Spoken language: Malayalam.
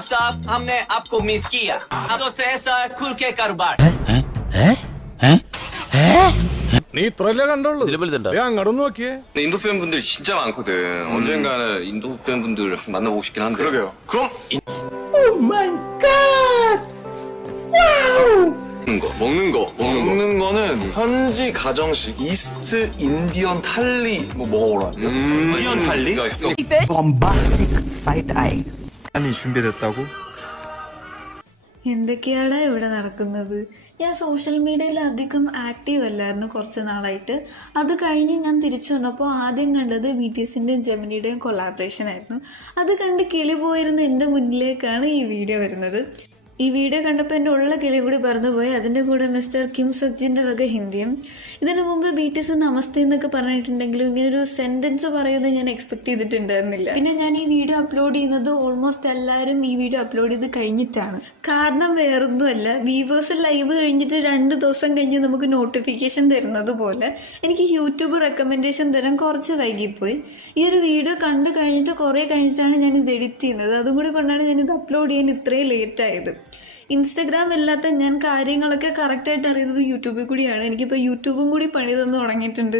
साहब हमने आपको मिस किया तो से ऐसा खुल के कारोबार നീ ഇത്രല്ലേ കണ്ടുള്ളൂ അങ്ങോട്ടൊന്ന് നോക്കിയേ. 인도 팬분들이 진짜 많거든. 언젠가는 인도 팬분들 만나보고 싶긴 한데. 그러게요. 그럼 먹는 거는 현지 가정식 이스트 인디언 탈리 뭐 먹어보라는데요. 인디언 탈리? bombastic side eye. 아니 준비됐다고? എന്തൊക്കെയാണ് ഇവിടെ നടക്കുന്നത്? ഞാൻ സോഷ്യൽ മീഡിയയിൽ അധികം ആക്റ്റീവ് അല്ലായിരുന്നു കുറച്ച് നാളായിട്ട്. അത് കഴിഞ്ഞ് ഞാൻ തിരിച്ചു വന്നപ്പോൾ ആദ്യം കണ്ടത് BTSൻ്റെയും ജെമിനിയുടെയും കൊളാബറേഷൻ ആയിരുന്നു. അത് കണ്ട് കിളി പോയിരുന്ന എൻ്റെ മുന്നിലേക്കാണ് ഈ വീഡിയോ വരുന്നത്. ഈ വീഡിയോ കണ്ടപ്പോൾ എൻ്റെ ഉള്ള കിളി കൂടി പറന്നുപോയി. അതിൻ്റെ കൂടെ മിസ്റ്റർ കിം സക്ജിൻ്റെ വക ഹിന്ദിയും. ഇതിനു മുമ്പ് BTS നമസ്തേ എന്നൊക്കെ പറഞ്ഞിട്ടുണ്ടെങ്കിലും ഇങ്ങനൊരു സെൻറ്റൻസ് പറയുന്നത് ഞാൻ എക്സ്പെക്ട് ചെയ്തിട്ടുണ്ടായിരുന്നില്ല. പിന്നെ ഞാൻ ഈ വീഡിയോ അപ്ലോഡ് ചെയ്യുന്നത് ഓൾമോസ്റ്റ് എല്ലാവരും ഈ വീഡിയോ അപ്ലോഡ് ചെയ്ത് കഴിഞ്ഞിട്ടാണ്. കാരണം വേറൊന്നുമല്ല, വ്യൂവേഴ്സ് ലൈവ് കഴിഞ്ഞിട്ട് 2 ദിവസം കഴിഞ്ഞ് നമുക്ക് നോട്ടിഫിക്കേഷൻ തരുന്നത് പോലെ എനിക്ക് യൂട്യൂബ് റെക്കമെൻഡേഷൻ തരാൻ കുറച്ച് വൈകിപ്പോയി. ഈ ഒരു വീഡിയോ കണ്ടു കഴിഞ്ഞിട്ട് കുറേ കഴിഞ്ഞിട്ടാണ് ഞാൻ ഇത് എഡിറ്റ് ചെയ്യുന്നത്. അതും കൂടി കൊണ്ടാണ് ഞാനിത് അപ്ലോഡ് ചെയ്യാൻ ഇത്രയും ലേറ്റ് ആയത്. ഇൻസ്റ്റഗ്രാം അല്ലാത്ത ഞാൻ കാര്യങ്ങളൊക്കെ കറക്റ്റായിട്ട് അറിയുന്നത് യൂട്യൂബിൽ കൂടിയാണ്. എനിക്കിപ്പോൾ യൂട്യൂബും കൂടി പണി തന്നു തുടങ്ങിയിട്ടുണ്ട്.